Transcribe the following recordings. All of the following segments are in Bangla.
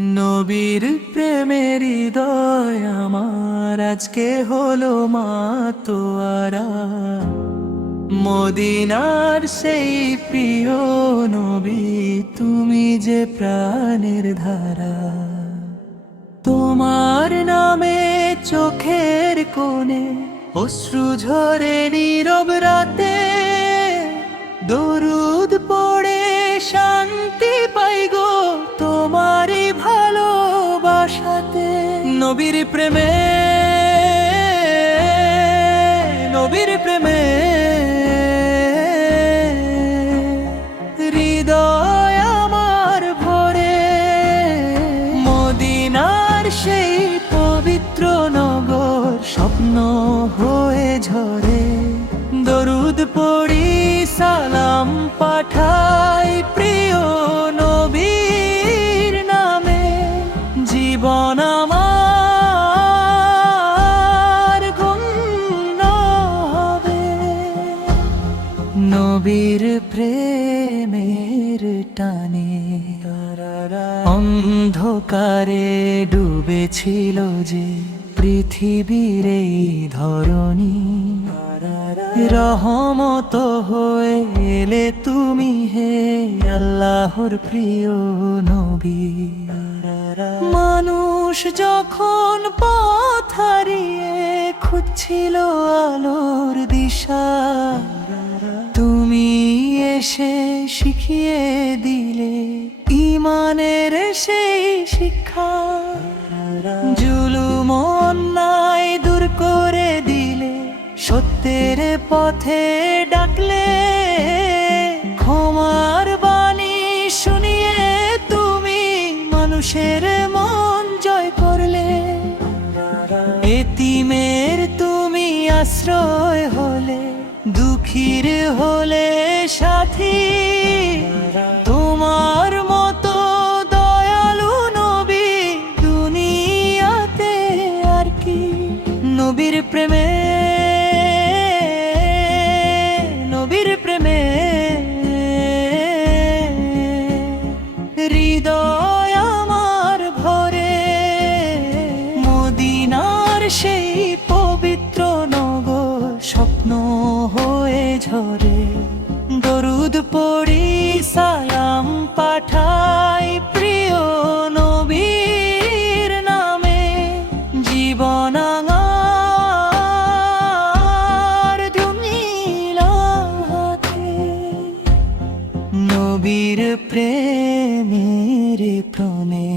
নবীর প্রেমের হৃদয় আমার আজকে হলো মাতোয়ারা। মদিনার সেই প্রিয় নবী, তুমি যে প্রাণের ধারা। তোমার নামে চোখের কোণে অশ্রু ঝরে নীরব রাতে, দরুদ পড়ে শান্তি পাই গো তোমারই ভালোবাসাতে। নবীর প্রেমে, নবীর প্রেমে হৃদয় আমার ভরে। মদিনার সেই পবিত্র নগর স্বপ্ন হয়ে ঝরে। দরুদ পড়ি সালাম পাঠাই প্রিয় নবীর নামে। জীবন আমার ধন্য হবে নবীর প্রেমের টানে। অন্ধকারে ডুবেছিল যে পৃথিবীর এই ধরণী, রহমত হয়ে এলে তুমি হে আল্লাহর প্রিয় নবী। মানুষ যখন পথ হারিয়ে খুঁজছিল আলোর দিশা, তুমি এসে শিখিয়ে দিলে ঈমানের সেই শিক্ষা। জুলুম অন্যায় দূর করে দিলে, সত্যের পথে ডাকলে, ক্ষমার বাণী শুনিয়ে তুমি মানুষের মন জয় করলে। এতিমের তুমি আশ্রয় হলে, দুঃখীর হলে সাথী। তোমার মতো দয়ালু নবী দুনিয়াতে আর কি। নবীর প্রেমে, নবীর প্রেমে হৃদয় আমার ভরে। মদিনার সেই পবিত্র নগর স্বপ্ন হয়ে ঝরে। দরুদ পড়ি সালাম পাঠাই প্রিয় নবীর নামে। জীবন নবীর প্রেমের প্রণে।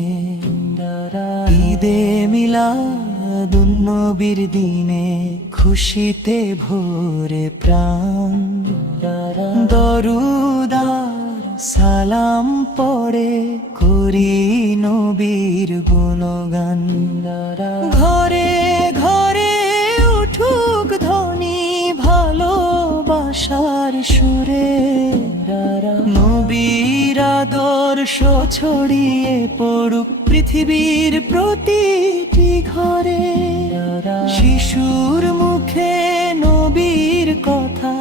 ঈদে মিলাদুন নবীর দিনে খুশিতে ভরে প্রাণ। দরুদ আর সালাম পড়ে করি নবীর গুণগান। ঘরে ঘরে উঠুক ধ্বনি ভালোবাসার সুরে। নবীর আদর্শ ছড়িয়ে পড়ুক পৃথিবীর প্রতিটি ঘরে। শিশুর মুখে নবীর কথা,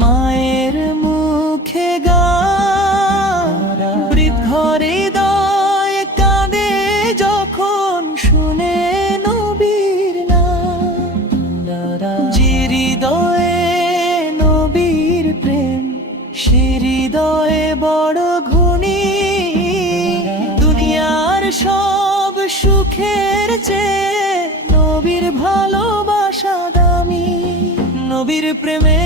মায়ের মুখে গান। বৃদ্ধ হৃদয় কাঁদে যখন শুনে নবীর নাম। যে হৃদয়ে নবীর প্রেম, সে হৃদয়ে বড় গুণী। দুনিয়ার সব সুখের চেয়ে নবীর ভালোবাসা দামি। নবীর প্রেমে,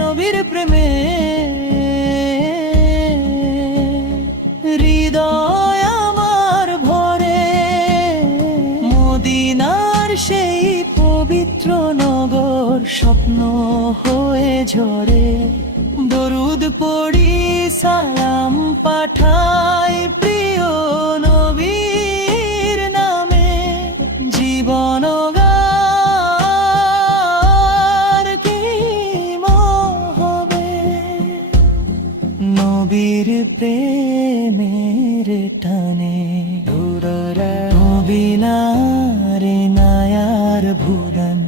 নবীর প্রেমে হৃদয় আমার ভরে। মদিনার সেই পবিত্র নগর স্বপ্ন হয়ে ঝরে। দরুদ পড়ি সালাম পাঠাই প্রিয় নবীর নামে। জীবন হবে নবীর প্রেমের টানে। নবীনারে নায়ার ভুলান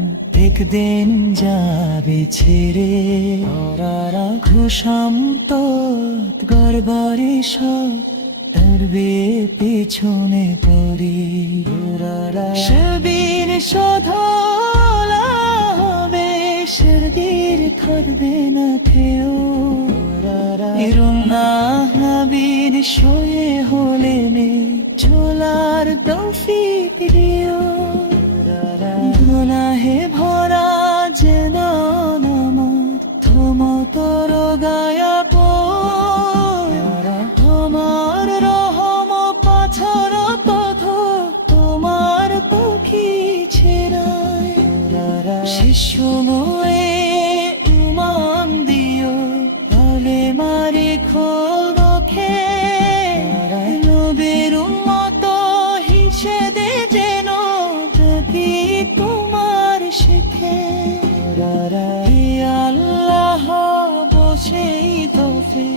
একদিন যাবে ছেড়ে। ঘুষাম তো গড়বড়ে সব তরবে পিছনে পড়ি সেদিন সধলা হবে সেদিন থাকবে না কেউ ইরুনা হাবির শোয়ে হলে নে ছোলার তৌফিক দিও গুনাহে ভরা যেন নামার থমতর গায়া তোমার রহম পাছর পথ তোমার পক্ষী ছেড়ায় শিশুময়ে উমান দিও তালে মারে খোলখে নবীর উম্মত হিসেবে যেন যদি তোমার শিখে আল্লাহ বসেই তোফে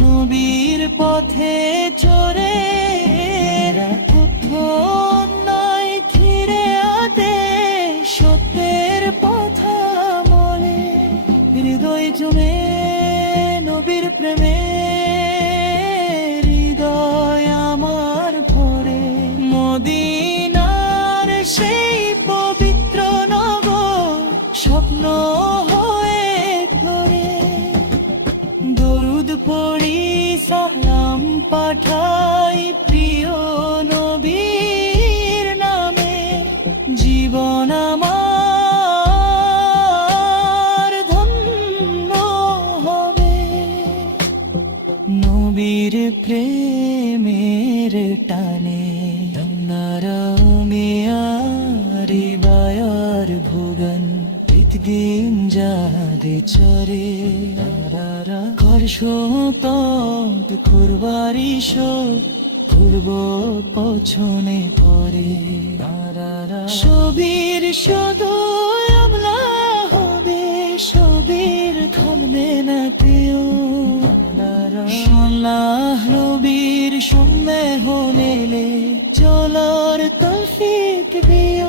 নবীর পথে চরে নয় ধীরে আতে সত্যের পথা মনে হৃদয় জমে নবীর প্রেমে হৃদয় আমার ভরে মদিনার সেই পবিত্র নগর স্বপ্ন হয়ে ধরে দরুদ পড়ি সালাম পাঠাই প্রিয় নবীর নামে জীবন আমার ধন্য হবে নবীর প্রেমের টানে মিয়ারি বায়ার ভুগন দিন যাদে চরে করশোপত খুরবারি ঘুরব পছনে পরে সবির শুধু আমলা হবে সবির থামবে না কেউ সোনাহ রবির সম্মে হলে চলার তৌফিক দিও